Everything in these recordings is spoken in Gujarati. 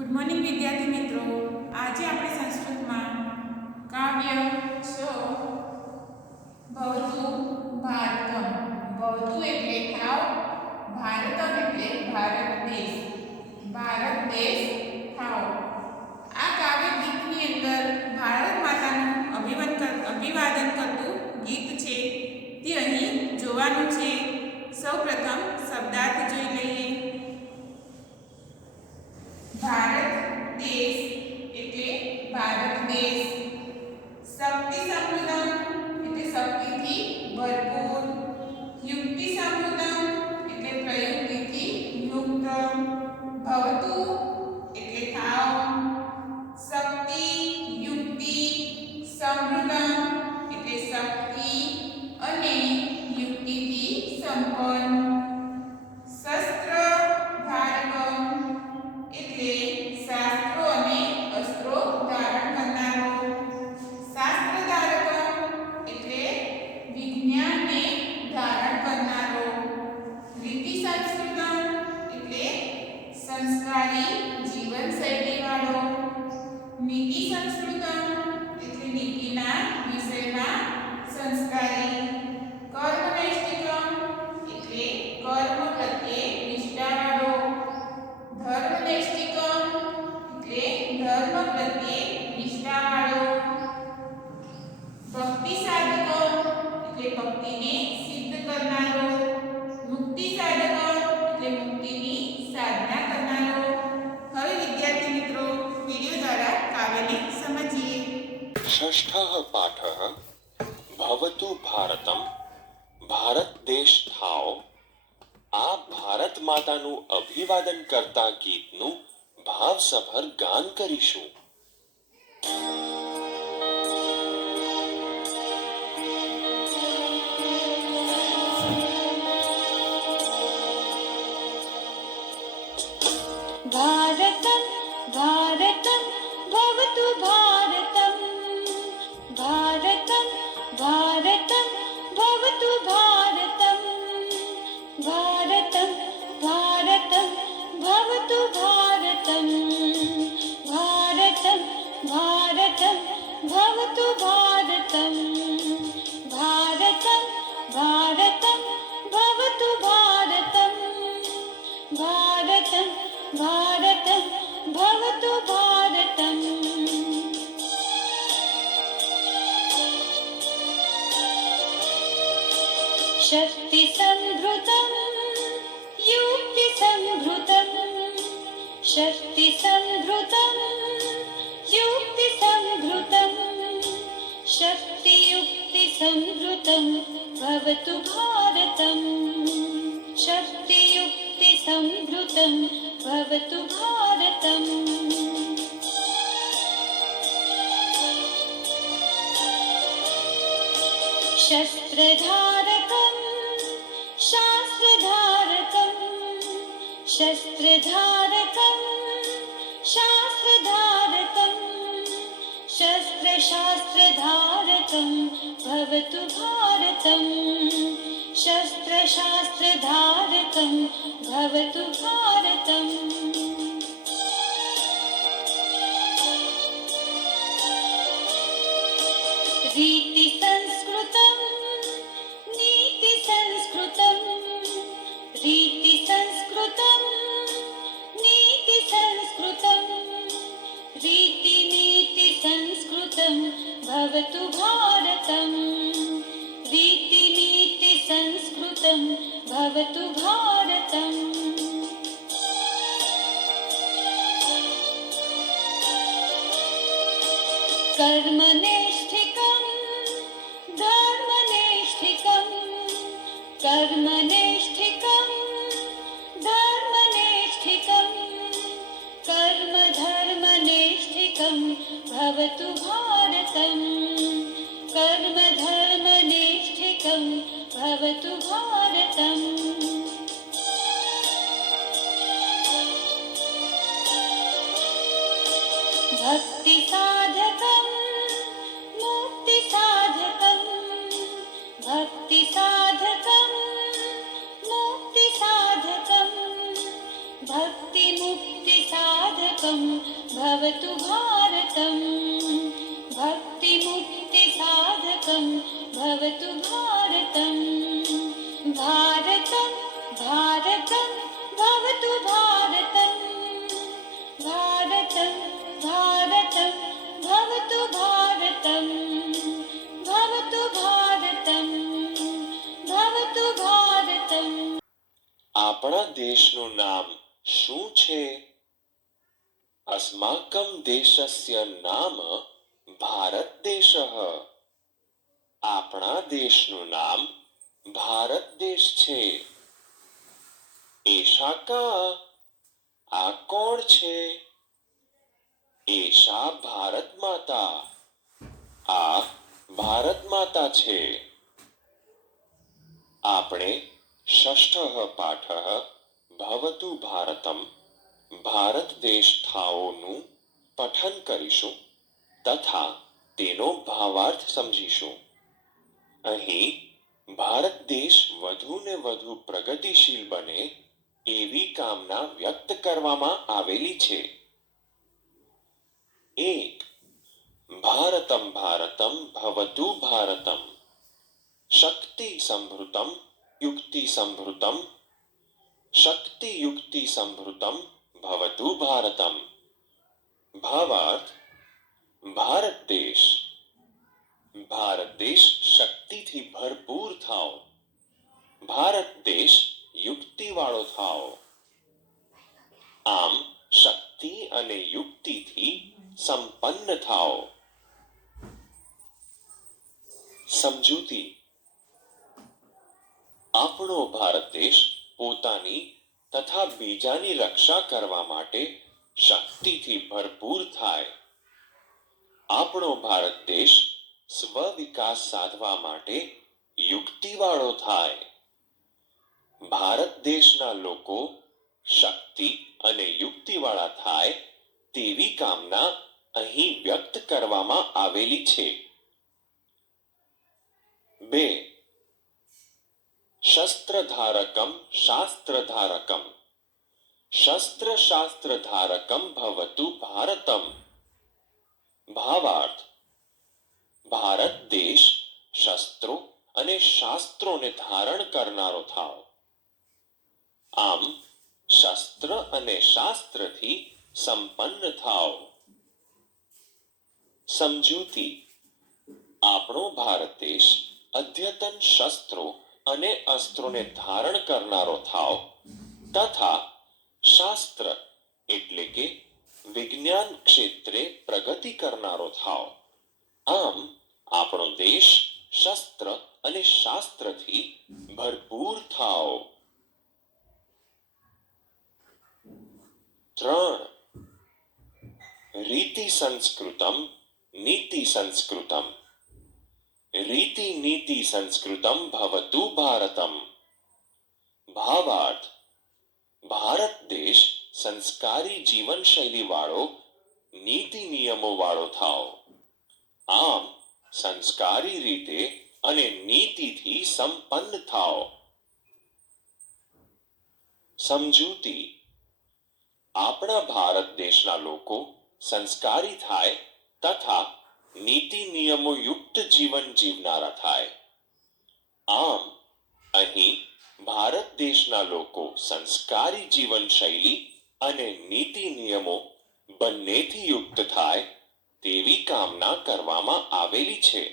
ગુડ મોર્નિંગ વિદ્યાર્થી મિત્રો. આજે આપણે સંસ્કૃતમાં કાવ્ય સો ભવતુ ભારતમ. ભવતુ એટલે થાવ, ભારતમ એટલે ભારત દેશ. ભારત દેશ થાવ. આ કાવ્ય ગીતની અંદર ભારત માતાનું અભિવાદન કરતું ગીત છે તે અહીં જોવાનું છે. સૌપ્રથમ શબ્દાર્થ જોઈ લઈએ. ભારત દેશ એટલે ભારત દેશ. શક્તિ સમૃદ્ધમ એટલે શક્તિથી ભરપૂર. યુક્તિ સમૃદ્ધમ એટલે પ્રયુક્તિથી યુક્ત. ભવતુ એટલે થાવ. શક્તિ યુક્તિ સમૃદ્ધમ એટલે શક્તિ અને યુક્તિથી સંપન્ન. શસ્ત્ર ધારકમ એટલે શાસ્ત્રો અને અસ્ત્રો ધારણ કરનારો. શાસ્ત્ર ધારકમ એટલે વિજ્ઞાનને ધારણ કરનારો. રીતિ સંસ્કૃતમ એટલે સંસ્કારી જીવનશૈલીવાળો. નીતિ સંસ્કૃતમ એટલે નીતિના વિષયમાં સંસ્કારી. કર્મનૈષ્ઠિકમ એટલે કર્મ પ્રત્યે નિષ્ઠાવાળો. ધર્મનૈષ્ઠિકમ એટલે ધર્મ પ્રત્યે નિષ્ઠાવાળો. ભક્તિ સાધકમ એટલે ભક્તિને સિદ્ધ કરનારો. મુક્તિ સાધકમ એટલે મુક્તિની સાધના કરનારો. હવે વિદ્યાર્થી મિત્રો વિડિયો દ્વારા કાવ્યને સમજીએ. षष्ठः पाठः भवतु भारतम भारत देश થાવ. આ ભારત માતાનું અભિવાદન કરતા ગીતનું ભાવસભર ગાન કરીશું. भारतं भारतं भवतु भारतं भारतं भारतं भवतु भारतं भारतं भारतं भवतु भारतं भारतं भारतं भवतु भारतं भारतं भारतं भवतु भारतं भारतं भारतं भवतु भारतम्. शक्ति संभृतं युक्ति संभृतं. शक्ति संभृतं युक्ति संभृतं. शक्ति युक्ति संभृतं भवतु भारतम्. शक्ति युक्ति संभृतं भवतु भारतम्. शस्त्रधारकं शास्त्रधारकं. शस्त्रधारकं शास्त्रधारकं. शस्त्रशास्त्रधारकं भवतु भारतम्. शस्त्रशास्त्रधारकं भवतु भारतम्. रीति संस्कृतं नीति संस्कृतं. रीति संस्कृतं नीति संस्कृतं. रीति नीति संस्कृतं भवतु भारतम्. रीति नीति संस्कृतं भवतु भारतम्. कर्मनैष्ठिकं धर्मनैष्ठिकं. कर्मनैष्ठिकं धर्मनैष्ठिकं. कर्मधर्मनैष्ठिकं भवतु भारतम्. कर्मधर्मनैष्ठिकं भवतु भारतम्. भारतं भवतु भारतं भारतं भारतं भवतु भारतं भारतं भारतं भवतु भारतं भवतु भारतं भवतु भारतम् આપણા દેશનું નામ શું છે? अस्माकं देशस्य नाम भारत देशः. આપણા દેશનું નામ ભારત દેશ છે. એશા કા? આ કોણ છે? એશા ભારત માતા. આ ભારત માતા છે. આપણે ષષ્ઠः પાઠः ભવતુ ભારતમ ભારત દેશ થાઓનું પઠન કરીશું તથા તેનો ભાવાર્થ સમજીશું. અહીં ભારત દેશ વધુ ને વધુ પ્રગતિશીલ બને એવી કામના વ્યક્ત કરવામાં આવેલી છે. 1. ભારતમ ભારતમ ભવતુ ભારતમ શક્તિ સંભૃતમ યુક્તિ સંભૃતમ શક્તિ યુક્તિ સંભૃતમ ભવતુ ભારતમ. ભાવાર્થ: ભારત દેશ શક્તિથી ભરપૂર થાઓ. ભારત દેશ યુક્તિવાળો થાઓ. આમ શક્તિ અને યુક્તિથી સંપન્ન થાઓ. સમજૂતી: આપણો ભારત દેશ પોતાની તથા બીજાની રક્ષા કરવા માટે શક્તિથી ભરપૂર થાય. આપણો ભારત દેશ સ્વ વિકાસ સાધવા માટે યુક્તિવાળો થાય. ભારત દેશના લોકો શક્તિ અને યુક્તિવાળા થાય તેવી કામના અહીં વ્યક્ત કરવામાં આવેલી છે. 2. શસ્ત્રધારકમ શાસ્ત્રધારકમ શસ્ત્ર શાસ્ત્રધારકમ ભવતુ ભારતમ. ભાવાર્થ: ભારત દેશ શસ્ત્રો અને શાસ્ત્રોને ધારણ કરનારો થાવ. આમ શસ્ત્ર અને શાસ્ત્રથી સંપન્ન થાવ. સમજૂતી: આપણો ભારત દેશ અદ્યતન શસ્ત્રો અને અસ્ત્રોને ધારણ કરનારો થાવ તથા શાસ્ત્ર એટલે કે વિજ્ઞાન ક્ષેત્રે પ્રગતિ કરનારો થાવ. આમ આપણો દેશ શસ્ત્ર અને શાસ્ત્રથી ભરપૂર થાવ. 3. રીતિ સંસ્કૃતમ નીતિ સંસ્કૃતમ રીતિ નીતિ સંસ્કૃતમ ભવતુ ભારતમ. ભાવાર્થ: ભારત દેશ સંસ્કારી જીવનશૈલી વાળો નીતિ નિયમો વાળો થાવ. આમ સંસ્કારી રીતે અને નીતિથી સંપન્ન થાવ. સમજૂતી: આપણા ભારત દેશના લોકો સંસ્કારી થાય તથા નીતિ નિયમો યુક્ત જીવન જીવનારા થાય. આમ અહીં ભારત દેશના લોકો સંસ્કારી જીવનશૈલી અને નીતિ નિયમો બંનેથી યુક્ત થાય તેવી કામના કરવામાં આવેલી છે.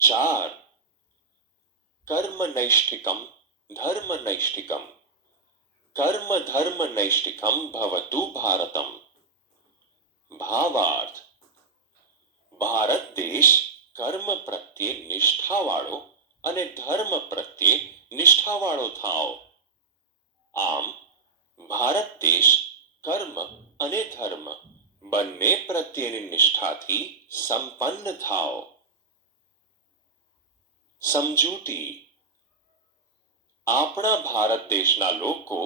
4. કર્મ નૈષ્ઠિકમ ધર્મ નૈષ્ઠિકમ કર્મ ધર્મ નૈષ્ઠિકમ ભવતુ ભારતમ. ભાવાર્થ: ભારત દેશ કર્મ પ્રત્યે નિષ્ઠાવાળો અને ધર્મ પ્રત્યે નિષ્ઠાવાળો થાવ. આમ ભારત દેશ કર્મ અને ધર્મ બંને પ્રત્યેની નિષ્ઠાથી સંપન્ન થાવ. સમજૂતી: આપણા ભારત દેશના લોકો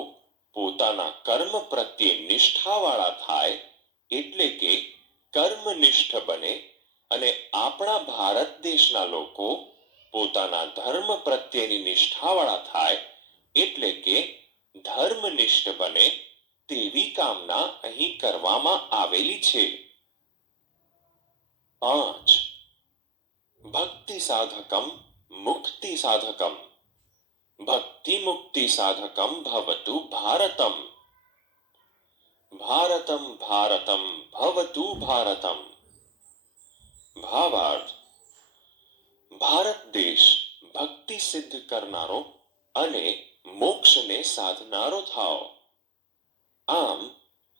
પોતાના કર્મ પ્રત્યે નિષ્ઠાવાળા થાય એટલે કે કર્મનિષ્ઠ બને અને આપણા ભારત દેશના લોકો પોતાના ધર્મ પ્રત્યેની નિષ્ઠાવાળા થાય એટલે કે ધર્મનિષ્ઠ બને તેવી કામના અહીં કરવામાં આવેલી છે. 5. ભક્તિ સાધકમ મુક્તિ સાધકમ ભક્તિ મુક્તિ સાધકમ ભવતુ ભારતમ ભારતમ ભારતમ ભવતુ ભારતમ ભાવાર્થ ભારત દેશ ભક્તિ સિદ્ધ કરનારો અને મોક્ષને સાધનારો થાઓ આમ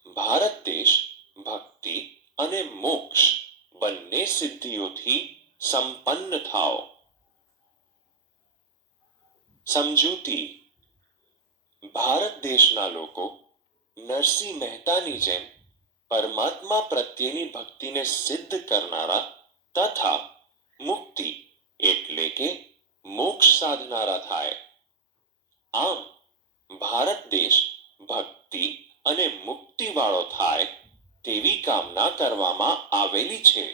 ભારત દેશ ભક્તિ અને મોક્ષ બંને સિદ્ધિઓથી સંપન્ન થાઓ સમજૂતી ભારત દેશના લોકો નરસિંહ મહેતાની જેમ પરમાત્મા પ્રત્યેની ભક્તિને સિદ્ધ કરનારા તથા મુક્તિ એટલે કે મોક્ષ સાધનારા થાય આમ ભારત દેશ ભક્તિ અને મુક્તિ વાળો થાય તેવી કામના કરવામાં આવેલી છે